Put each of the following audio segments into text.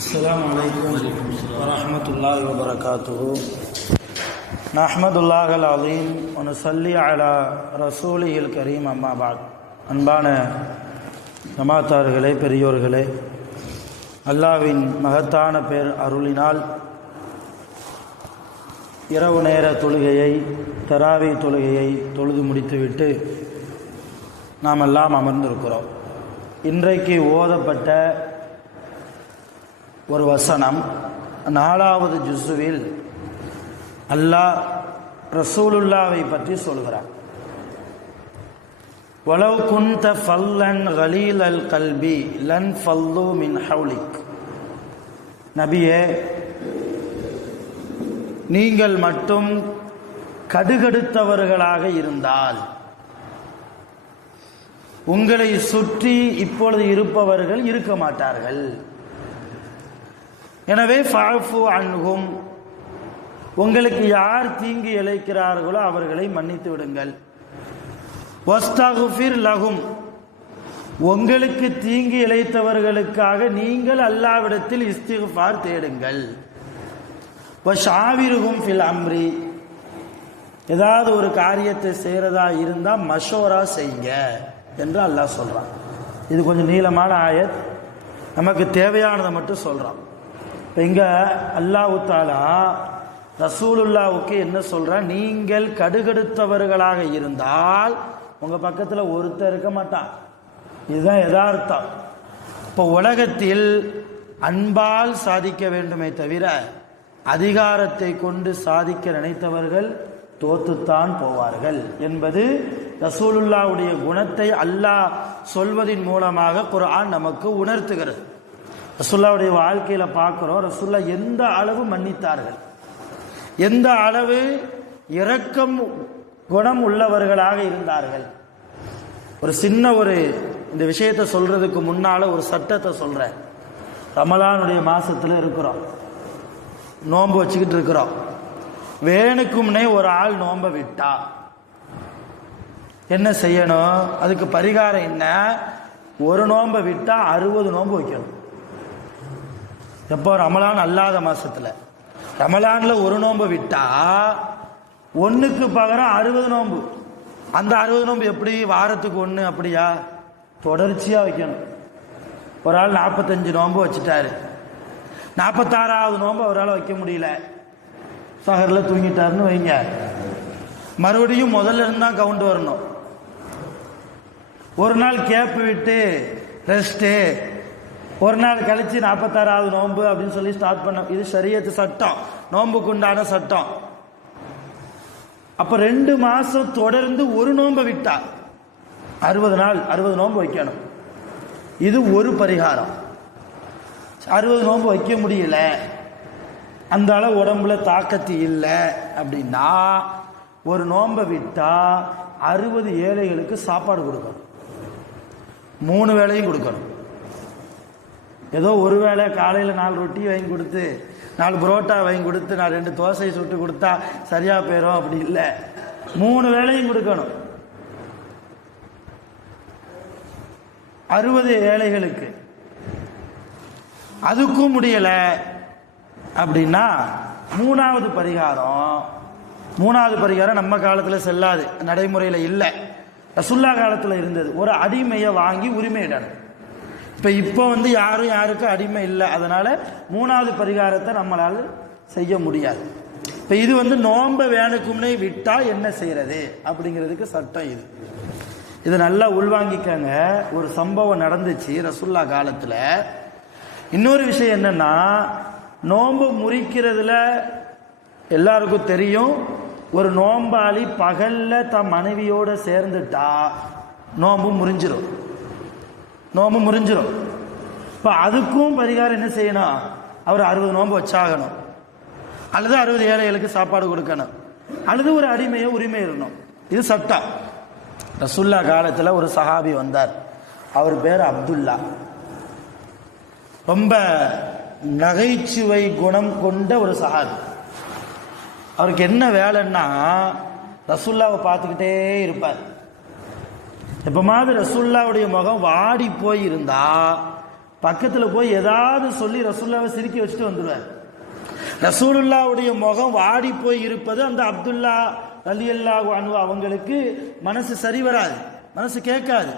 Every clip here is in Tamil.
السلام عليكم ورحمة الله وبركاته نحمد الله العظيم ونصلي على رسوله الكريم أما بعد அன்பான ஜமாத்தார்களே, பெரியோர்களே, அல்லாஹ்வின் மகத்தான பேர் அருளினால் இரவு நேர தொழுகையை, தராவி தொழுகையை தொழுது முடித்துவிட்டு நாம் எல்லாம் அமர்ந்திருக்கிறோம். இன்றைக்கு ஓதப்பட்ட ஒரு வசனம் 4வது ஜுஸ்ஸுவில் அல்லாஹ் ரசூலுல்லாவை பற்றி சொல்கிறார். வலவ் குன்த ஃபல்லன் கலீலல் கல்பி லன் ஃபல்லு மின் ஹவுலிக். நபியே, நீங்கள் மட்டும் கடுகடுத்தவர்களாக இருந்தால் உங்களை சுற்றி இப்பொழுது இருப்பவர்கள் இருக்க மாட்டார்கள். எனவே ஃபஅஃபு அன்ஹும், உங்களுக்கு யார் தீங்கு இழைக்கிறார்களோ அவர்களை மன்னித்து விடுங்கள். வஸ்தக்ஃபிர் லஹும், உங்களுக்கு தீங்கு இழைத்தவர்களுக்காக நீங்கள் அல்லாஹ்விடத்தில் இஸ்திக்ஃபார் தேடுங்கள். வஷாவிருஹும் ஃபில் அம்ரி, ஏதாவது ஒரு காரியத்தை செய்கிறதா இருந்தால் மஷோரா செய்யுங்க என்று அல்லாஹ் சொல்கிறான். இது கொஞ்சம் நீளமான ஆயத், நமக்கு தேவையானதை மட்டும் சொல்கிறான். இப்போ இங்கே அல்லாஹ் தஆலா ரசூலுல்லாவுக்கு என்ன சொல்கிறான்? நீங்கள் கடுகடுத்தவர்களாக இருந்தால் உங்கள் பக்கத்தில் ஒருத்தர் இருக்க மாட்டான். இதுதான் யதார்த்தம். இப்போ உலகத்தில் அன்பால் சாதிக்க வேண்டுமே தவிர அதிகாரத்தை கொண்டு சாதிக்க நினைத்தவர்கள் தோத்துத்தான் போவார்கள் என்பது ரசூலுல்லாவுடைய குணத்தை அல்லாஹ் சொல்வதின் மூலமாக குர்ஆன் நமக்கு உணர்த்துகிறது. ரசூலுல்லாவுடைய வாழ்க்கையில் பார்க்குறோம், ரசூலுல்லா எந்த அளவு மன்னித்தார்கள், எந்த அளவு இரக்கம் குணம் உள்ளவர்களாக இருந்தார்கள். ஒரு சின்ன இந்த விஷயத்தை சொல்றதுக்கு முன்னால ஒரு சட்டத்தை சொல்றேன். ரமலானுடைய மாசத்துல இருக்கிறோம், நோன்பு வச்சுக்கிட்டு இருக்கிறோம். வேணுக்கும்னே ஒரு ஆள் நோன்பை விட்டா என்ன செய்யணும்? அதுக்கு பரிகாரம் என்ன? ஒரு நோன்பை விட்டா 60 நோன்பு வைக்கணும். எப்போ? ரமலான் அல்லாத மாசத்துல. ரமலான்ல ஒரு நோன்பு விட்டா ஒன்றுக்கு பகரம் 60 நோன்பு. அந்த 60 நோன்பு எப்படி? வாரத்துக்கு 1 அப்படியா? தொடர்ச்சியா வைக்கணும். ஒரு ஆள் 45 நோன்பு வச்சுட்டாரு, 46வது நோன்பு அவரால் வைக்க முடியல, சஹர்ல தூங்கிட்டாருன்னு வைங்க, மறுபடியும் முதல்ல இருந்து தான் கவுண்ட் வரணும். ஒரு நாள் கேப்பு விட்டு ரெஸ்ட்டு, ஒரு நாள் கழிச்சு 46வது நோன்பு அப்படின்னு சொல்லி ஸ்டார்ட் பண்ண. இது ஷரியத்து சட்டம், நோன்புக்கு உண்டான சட்டம். அப்ப 2 மாசம் தொடர்ந்து ஒரு நோன்பை விட்டா 60 நாள் 60 நோன்பு வைக்கணும். இது ஒரு பரிகாரம். 60 நோன்பு வைக்க முடியல, அந்த அளவு உடம்புல தாக்கத்து இல்லை அப்படின்னா ஒரு நோன்பை விட்டா 60 ஏழைகளுக்கு சாப்பாடு கொடுக்கணும். 3 வேளையும் கொடுக்கணும். ஏதோ ஒரு வேளை காலையில் 4 ரொட்டி வாங்கி கொடுத்து 4 புரோட்டா வாங்கி கொடுத்து நான் 2 தோசை சுட்டு கொடுத்தா சரியா போயிடும், அப்படி இல்லை. 3 வேளையும் கொடுக்கணும். 60 ஏழைகளுக்கு. அதுக்கும் முடியல அப்படின்னா மூணாவது பரிகாரம் நம்ம காலத்தில் செல்லாது, நடைமுறையில் இல்லை, ரசூலுல்லாஹ் காலத்தில் இருந்தது. ஒரு அடிமையை வாங்கி உரிமையிடணும். இப்போ யாருக்கும் அடிமை இல்லை, அதனால 3வது பரிகாரத்தை நம்மளால் செய்ய முடியாது. இப்போ இது நோன்பை வேணுக்கும்னே விட்டா என்ன செய்யறது அப்படிங்கிறதுக்கு சட்டம். இது நல்லா உள்வாங்கிக்கங்க. ஒரு சம்பவம் நடந்துச்சு ரசூலுல்லாஹ் காலத்தில். இன்னொரு விஷயம் என்னன்னா, நோன்பு முறிக்கிறதுல எல்லாருக்கும் தெரியும், ஒரு நோம்பாளி பகல்ல தன் மனைவியோட சேர்ந்துட்டா நோன்பு முறிஞ்சிரும். இப்போ அதுக்கும் பரிகாரம் என்ன செய்யணும்? அவர் 60 நோன்பு வச்சாகணும், அல்லது 60 ஏழைகளுக்கு சாப்பாடு கொடுக்கணும், அல்லது ஒரு அடிமையை உரிமை இருக்கணும். இது சட்டம். ரசூலுல்லாஹ் காலத்தில் ஒரு சஹாபி வந்தார். அவர் பேர் அப்துல்லா. ரொம்ப நகைச்சுவை குணம் கொண்ட ஒரு சஹாபி. அவருக்கு என்ன வேலைன்னா, ரசூலுல்லாவை பார்த்துக்கிட்டே இருப்பார். எப்பமாவது ரசூலுல்லாவுடைய முகம் வாடி போய் இருந்தா பக்கத்தில் போய் ஏதாவது சொல்லி ரசூலுல்லாவை சிரிக்க வச்சுட்டு வந்துடுவார். ரசூலுல்லாவுடைய முகம் வாடி போய் இருப்பது அந்த அப்துல்லா ரலியல்லாஹு அன்ஹு அவங்களுக்கு மனசு சரி வராது, மனசு கேட்காது.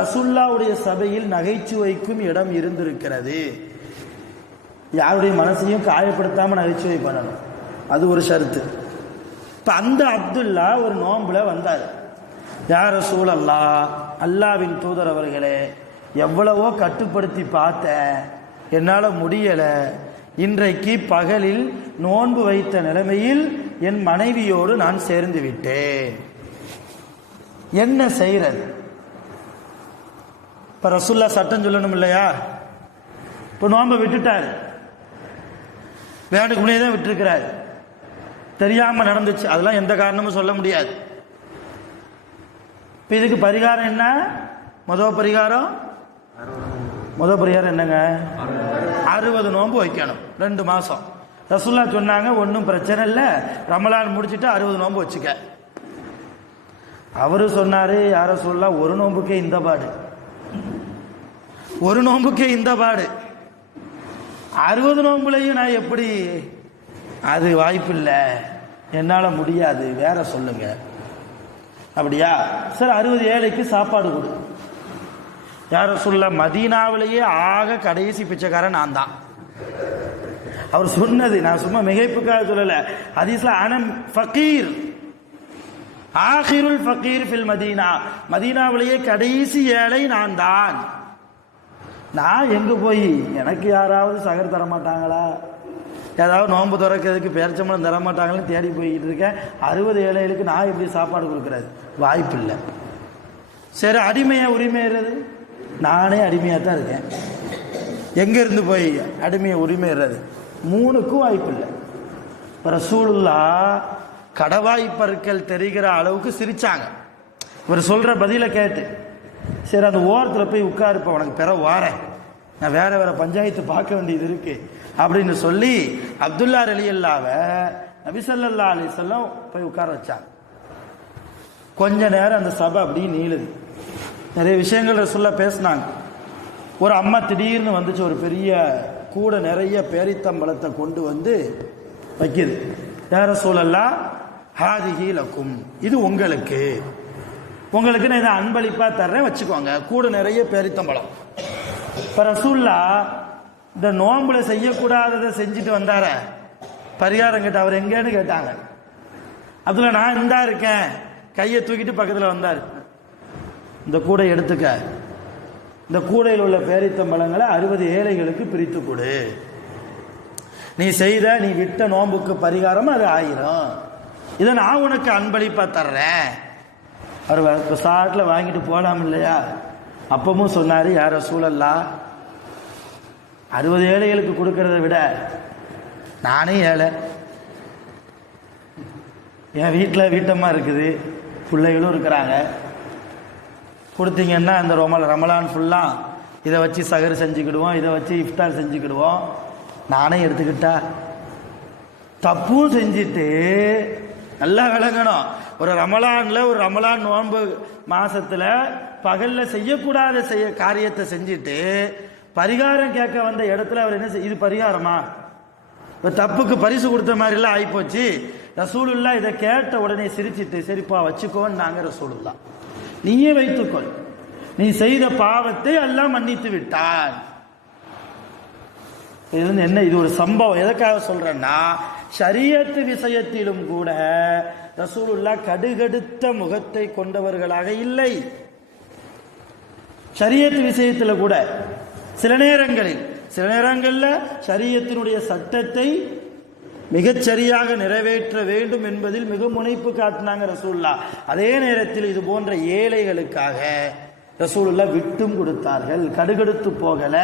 ரசூலுல்லாவுடைய சபையில் நகைச்சுவைக்கும் இடம் இருந்திருக்கிறது. யாருடைய மனசையும் காயப்படுத்தாம நகைச்சுவை பண்ணணும், அது ஒரு ஷரத்து. இப்ப அந்த அப்துல்லா ஒரு நோன்புல வந்தார். யா ரசூலல்லாஹ், அல்லாஹ்வின் தூதர் அவர்களே, எவ்வளவோ கட்டுப்படுத்தி பார்த்தேன், என்னால் முடியலை. இன்றைக்கு பகலில் நோன்பு வைத்த நிலைமையில் என் மனைவியோடு நான் சேர்ந்து விட்டேன், என்ன செய்யறது? இப்ப ரசூலுல்லாஹ் சட்டம் சொல்லணும் இல்லையா? இப்போ நோன்பை விட்டுட்டாரு, வேண்டுக்கு முன்னே தான் விட்டுருக்கிறார், தெரியாம நடந்துச்சு, அதெல்லாம் எந்த காரணமும் சொல்ல முடியாது. இப்போ இதுக்கு பரிகாரம் என்ன? முதல் பரிகாரம் என்னங்க? 60 நோன்பு வைக்கணும் 2 மாசம். ரசூலுல்லாஹ் சொன்னாங்க, ஒன்றும் பிரச்சனை இல்லை, ரமலான் முடிச்சுட்டு 60 நோன்பு வச்சுக்க. அவரு சொன்னாரு, யார சொல்லலாம், ஒரு நோன்புக்கே இந்த பாடு, 60 நோன்புலையும் நான் எப்படி? அது வாய்ப்பு இல்லை, என்னால் முடியாது, வேற சொல்லுங்க. அப்படியா? சார் 60 ஏழைக்கு சாப்பாடு கொடு. யார சொல்ல, மதீனாவிலேயே ஆக கடைசி பிச்சைக்காரன் நான் தான். அவர் சொன்னது, நான் சும்மா மிகைப்புக்காக சொல்லல, ஹதீஸ்ல அனம் ஃபகீர் ஆகிருல் ஃபகீர் ஃபில் மதீனா, மதீனாவிலேயே கடைசி ஏழை நான் தான். நான் எங்க போய் எனக்கு யாராவது சகர் தர மாட்டாங்களா, ஏதாவது நோன்பு திறக்கிறதுக்கு பேரிச்சம்பளம் தர மாட்டாங்கன்னு தேடி போய்கிட்டு இருக்கேன். 60 ஏழைகளுக்கு நான் எப்படி சாப்பாடு கொடுக்கறது? வாய்ப்பு இல்லை. சரி, அடிமையா உரிமையிறது? நானே அடிமையாக தான் இருக்கேன், எங்கேருந்து போய் அடிமையை உரிமையிறது? 3க்கும் வாய்ப்பு இல்லை. ரசூலுல்லாஹ் கடவாய்ப்பற்கள் தெரிகிற அளவுக்கு சிரிச்சாங்க. இவர் சொல்ற பதில கேட்டு, சரி அந்த ஓரத்தில் போய் உட்காருப்ப, உனக்கு பிற வாரேன், நான் வேற பஞ்சாயத்து பார்க்க வேண்டியது இருக்கு அப்படின்னு சொல்லி அப்துல்லா ரலியல்லாஹு நபி ஸல்லல்லாஹு அலைஹி வஸல்லம் போய் உட்கார வச்சாங்க. கொஞ்ச நேரம் அந்த சபை அப்படியே நீளுது. நிறைய விஷயங்கள் ரசூலுல்லாஹ் பேசினாங்க. ஒரு அம்மா திடீர்னு வந்துச்சு, ஒரு பெரிய கூட நிறைய பேரித்தம்பழத்தை கொண்டு வந்து வைக்குது. யா ரசூலல்லாஹ், ஹாதிஹி லக்கும், இது உங்களுக்கு நான் இதை அன்பளிப்பா தர்றேன், வச்சுக்கோங்க. கூட நிறைய பேரித்தம்பழம். இப்ப ரசூலுல்லாஹ் இந்த நோம்புல செய்யக்கூடாததை செஞ்சுட்டு வந்தார, பரிகாரம் கேட்ட அவர் எங்கன்னு கேட்டாங்க. அதுல நான் இந்தா இருக்கேன், கையை தூக்கிட்டு பக்கத்தில் வந்தார். இந்த கூடை எடுத்துக்க, இந்த கூடையில் உள்ள பேரித்தம்பழங்களை 60 ஏழைகளுக்கு பிரித்து கொடு, நீ விட்ட நோம்புக்கு பரிகாரம் அது 1000, இதை நான் உனக்கு அன்பளிப்பா தர்றேன். அவர் சாட்டில் வாங்கிட்டு போலாம் இல்லையா? அப்பவும் சொன்னாரு, யா ரசூலல்லாஹ், 60 ஏழைகளுக்கு கொடுக்கறத விட நானே ஏழை, என் வீட்டில் வீட்டம்மா இருக்குது, பிள்ளைகளும் இருக்கிறாங்க, கொடுத்தீங்கன்னா இந்த ரமலான் ஃபுல்லாக இதை வச்சு சகர் செஞ்சுக்கிடுவோம், இதை வச்சு இஃப்தார் செஞ்சுக்கிடுவோம். நானே எடுத்துக்கிட்டா தப்பும் செஞ்சுட்டு, நல்லா விளங்கணும், ஒரு ரமலான் நோன்பு மாசத்துல பகல்ல செய்யக்கூடாத காரியத்தை செஞ்சுட்டு பரிகாரம் கேட்க வந்த இடத்துல அவர் என்ன இது பரிகாரமா? தப்புக்கு பரிசு கொடுத்த மாதிரிலாம் ஆயிப்போச்சு. ரசூலுல்லாஹ் இதை கேட்ட உடனே சிரிச்சிட்டு, சரிப்பா வச்சுக்கோன்னு நாங்க ரசூலுல்லாஹ், நீயே வைத்துக்கொள், நீ செய்த பாவத்தை அல்லாஹ் மன்னித்து விட்டான். இது என்ன? இது ஒரு சம்பவம். எதற்காக சொல்றேன்னா, ஷரியத்து விஷயத்திலும் கூட ரசூலுல்லாஹ் கடுகடுத்த முகத்தை கொண்டவர்களாக இல்லை. ஷரியத்து விஷயத்தில் கூட சில நேரங்களில் ஷரியத்தினுடைய சட்டத்தை மிகச்சரியாக நிறைவேற்ற வேண்டும் என்பதில் மிக முனைப்பு காட்டினாங்க ரசூலுல்லாஹ். அதே நேரத்தில் இது போன்ற ஏழைகளுக்காக ரசூலுல்லாஹ் விட்டும் கொடுத்தார்கள், கடுகடுத்து போகல,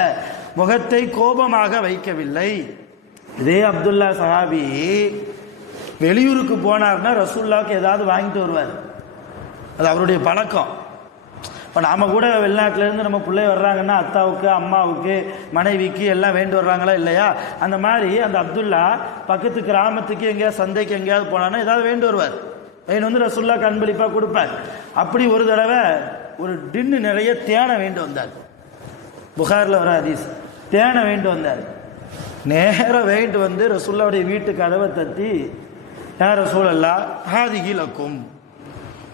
முகத்தை கோபமாக வைக்கவில்லை. இதே அப்துல்லா சஹாபி வெளியூருக்கு போனார்னா ரசூலுல்லாஹ்க்கு ஏதாவது வாங்கிட்டு வருவார், அது அவருடைய பழக்கம். இப்போ நாம கூட வெளிநாட்டிலேருந்து நம்ம பிள்ளை வர்றாங்கன்னா அத்தாவுக்கு, அம்மாவுக்கு, மனைவிக்கு எல்லாம் வேண்டு வர்றாங்களா இல்லையா? அந்த மாதிரி அந்த அப்துல்லா பக்கத்து கிராமத்துக்கு எங்கேயாவது சந்தைக்கு எங்கேயாவது போனான்னா ஏதாவது வேண்டு வருவார், வேண்டு வந்து ரசூலுல்லாஹ்க்கு அன்பளிப்பாக கொடுப்பார். அப்படி ஒரு தடவை ஒரு டின்னு நிறைய தேனை வேண்டு வந்தார். புகாரில் வர ஹதீஸ். தேனை வேண்டு வந்தார். நேராக வேண்டு வந்து ரசூலுல்லாவுடைய வீட்டு கதவை தட்டி, யார் ரசூலல்லாஹ் ஹாதிஹி லக்கும்,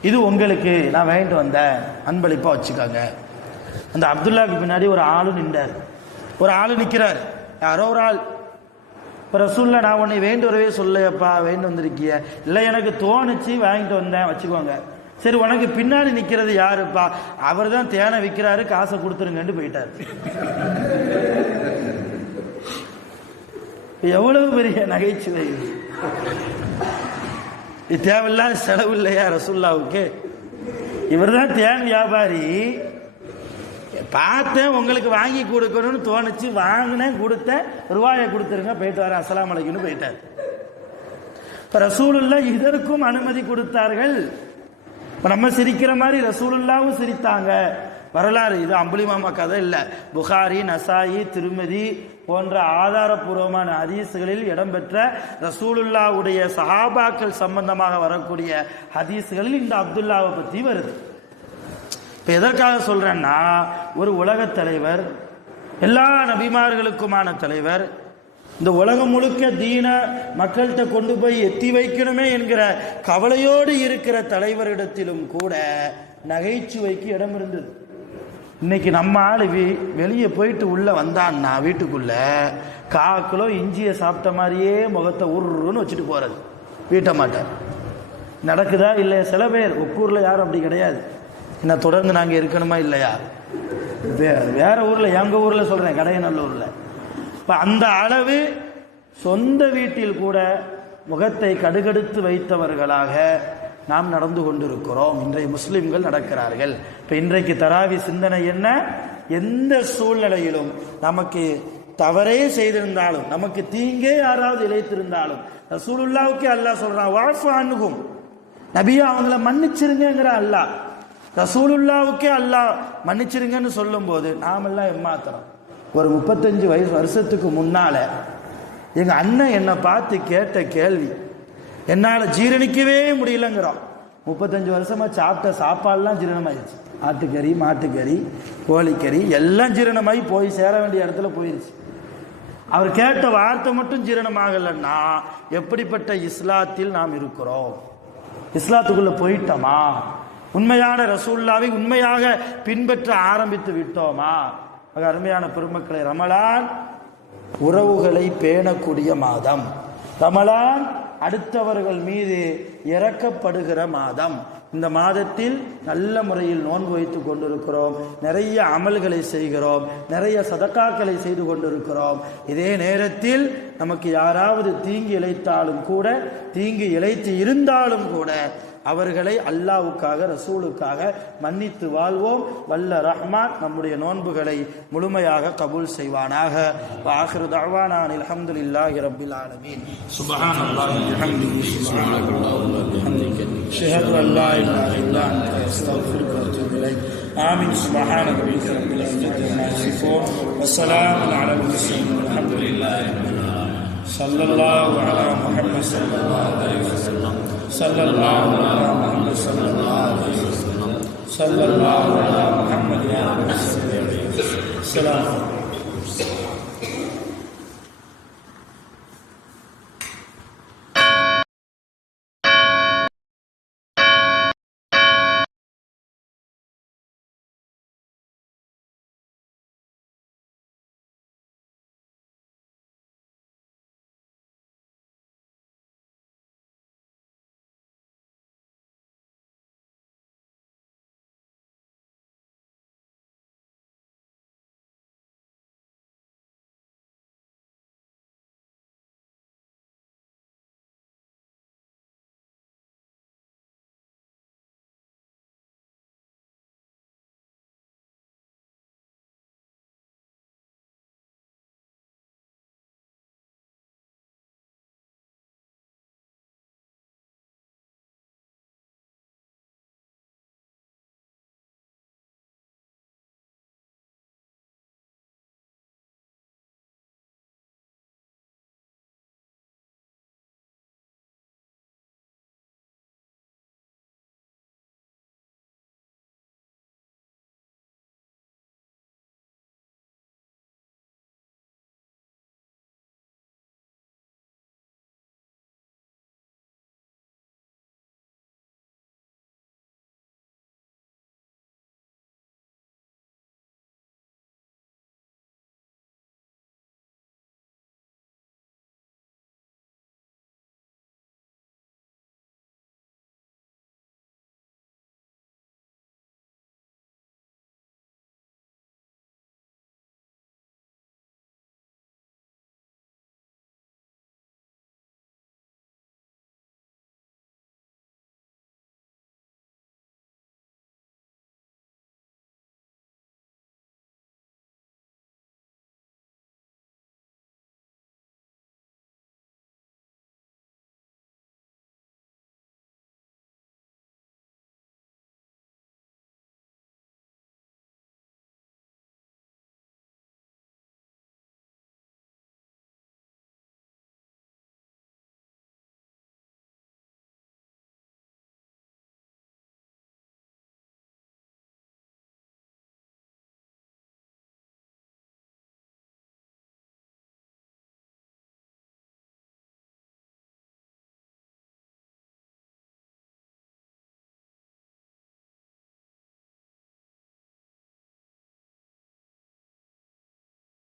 இது உங்களுக்கு நான் வேண்டு வந்தேன், அன்பளிப்பாக வச்சுக்காங்க. அந்த அப்துல்லாவுக்கு பின்னாடி ஒரு ஆளு நின்றார். ஒரு ஆளு நிற்கிறார், யாரோ ஒரு ஆள். இப்போ ரசூலுல்லாஹ் நான் உன்னை வேண்டு வரவே சொல்லையப்பா, வேண்டு வந்திருக்கிய. இல்லை எனக்கு தோணுச்சு வாங்கிட்டு வந்தேன், வச்சுக்கோங்க. சரி உனக்கு பின்னாடி நிற்கிறது யாருப்பா? அவர் தான் தேனை விற்கிறாரு, காசை கொடுத்துருங்கன்னு போயிட்டார். எவ்வளவு பெரிய நகைச்சுவை! இது தேவையில்லாத செலவு இல்லையா ரசூலுல்லாவுக்கு? இவர் தான் தேன் வியாபாரி. பார்த்தேன் உங்களுக்கு வாங்கி கொடுக்கணும்னு தோணுச்சு, வாங்கினேன், கொடுத்தேன், ரூபாயை கொடுத்துருங்க, போயிட்டு வர, அஸ்ஸலாமு அலைக்கும்னு போயிட்டார். இப்போ ரசூலுல்லாஹ் இதற்கும் அனுமதி கொடுத்தார்கள். இப்போ நம்ம சிரிக்கிற மாதிரி ரசூலுல்லாவும் சிரித்தாங்க. வரலாறு இது அம்புலி மாமா கதை இல்லை. புகாரி, நசாயி, திருமதி போன்ற ஆதாரபூர்வமான ஹதீஸ்களில் இடம்பெற்ற ரசூலுல்லாவுடைய சஹாபாக்கள் சம்பந்தமாக வரக்கூடிய ஹதீஸ்களில் இந்த அப்துல்லாவை பற்றி வருது. இப்போ எதற்காக சொல்றேன்னா, ஒரு உலகத் தலைவர், எல்லா நபிமார்களுக்குமான தலைவர், இந்த உலகம் முழுக்க தீன மக்கள்கிட்ட கொண்டு போய் எத்தி வைக்கணுமே என்கிற கவலையோடு இருக்கிற தலைவரிடத்திலும் கூட நகைச்சுவைக்கு இடம் இருந்தது. இன்னைக்கு நம்ம ஆளு வெளியே போயிட்டு உள்ள வந்தான்னா வீட்டுக்குள்ள 1/4 கிலோ இஞ்சியை சாப்பிட்ட மாதிரியே முகத்தை உருன்னு வச்சுட்டு போறது, வீட்ட மாட்டார். நடக்குதா இல்லையா? சில பேர் ஒக்கூரில் யாரும் அப்படி கிடையாது. என்ன தொடர்ந்து நாங்கள் இருக்கணுமா இல்லையா? வேற ஊரில், எங்கள் ஊரில் சொல்கிறேன், கடையநல்லூரில். இப்போ அந்த அளவு சொந்த வீட்டில் கூட முகத்தை கடுகடுத்து வைத்தவர்களாக நாம் நடந்து கொண்டிருக்கிறோம். இன்றைய முஸ்லிம்கள் நடக்கிறார்கள். இப்போ இன்றைக்கு தராவி சிந்தனை என்ன? எந்த சூழ்நிலையிலும் நமக்கு தவறே செய்திருந்தாலும், நமக்கு தீங்கே யாராவது இழைத்திருந்தாலும், ரசூலுல்லாவுக்கே அல்லாஹ் சொல்றான், வாஃபு அன்ஹும், நபியா அவங்கள மன்னிச்சிருங்கிற அல்லாஹ். ரசூலுல்லாவுக்கே அல்லாஹ் மன்னிச்சிருங்கன்னு சொல்லும் போது நாமெல்லாம் ஏமாத்துறோம். ஒரு 35 வருஷத்துக்கு முன்னால எங்க அண்ணன் என்னை பார்த்து கேட்ட கேள்வி என்னால் ஜீரணிக்கவே முடியலங்கிறோம். 35 வருஷமா சாப்பிட்ட சாப்பாடுலாம் ஜீரணமாயிடுச்சு. ஆட்டுக்கறி, மாட்டுக்கறி, கோழிக்கறி எல்லாம் ஜீரணமாகி போய் சேர வேண்டிய இடத்துல போயிடுச்சு. அவர் கேட்ட வார்த்தை மட்டும் ஜீரணமாகலைன்னா எப்படிப்பட்ட இஸ்லாத்தில் நாம் இருக்கிறோம்? இஸ்லாத்துக்குள்ள போயிட்டோமா? உண்மையான ரசூலுல்லாவை உண்மையாக பின்பற்ற ஆரம்பித்து விட்டோமா? அருமையான பெருமக்களை, ரமலான் உறவுகளை பேணக்கூடிய மாதம். ரமலான் அடுத்தவர்கள் மீது இறக்கப்படுகிற மாதம். இந்த மாதத்தில் நல்ல முறையில் நோன்பு வைத்து கொண்டிருக்கிறோம், நிறைய அமல்களை செய்கிறோம், நிறைய சதக்காக்களை செய்து கொண்டிருக்கிறோம். இதே நேரத்தில் நமக்கு யாராவது தீங்கு இழைத்தாலும் கூட, தீங்கு இழைத்து இருந்தாலும் கூட அவர்களை அல்லாஹ்வுக்காக, ரசூலுக்காக மன்னித்து வாழ்வோம். வல்ல ரஹ்மான் நம்முடைய நோன்புகளை முழுமையாக கபூல் செய்வானாக. ஆகிரு தஅவானா அல்ஹம்துலில்லாஹி ரப்பில் ஆலமீன். சுப்ஹானல்லாஹி வ பிஹம்திஹி, சுப்ஹானல்லாஹி வ பிஹம்திஹி, அஷ்ஹது அன் லா இலாஹா இல்லா அன்த, அஸ்தக்ஃபிருக வ அத்தூபு இலைக். ஆமீன். சுப்ஹான ரப்பிக ரப்பில் இஸ்ஸத்தி அம்மா யசிஃபூன் வ ஸலாமுன் அலல் முர்ஸலீன் வல்ஹம்துலில்லாஹி ரப்பில் ஆலமீன். ஸல்லல்லாஹு அலா முஹம்மத் ஸல்லல்லாஹு அலைஹி வஸல்லம். ஸல்லல்லாஹு அலா முஹம்மத் ஸல்லல்லாஹு அலைஹி வஸல்லம். ஸல்லல்லாஹு அலா முஹம்மத் யா ரசூலல்லாஹ்.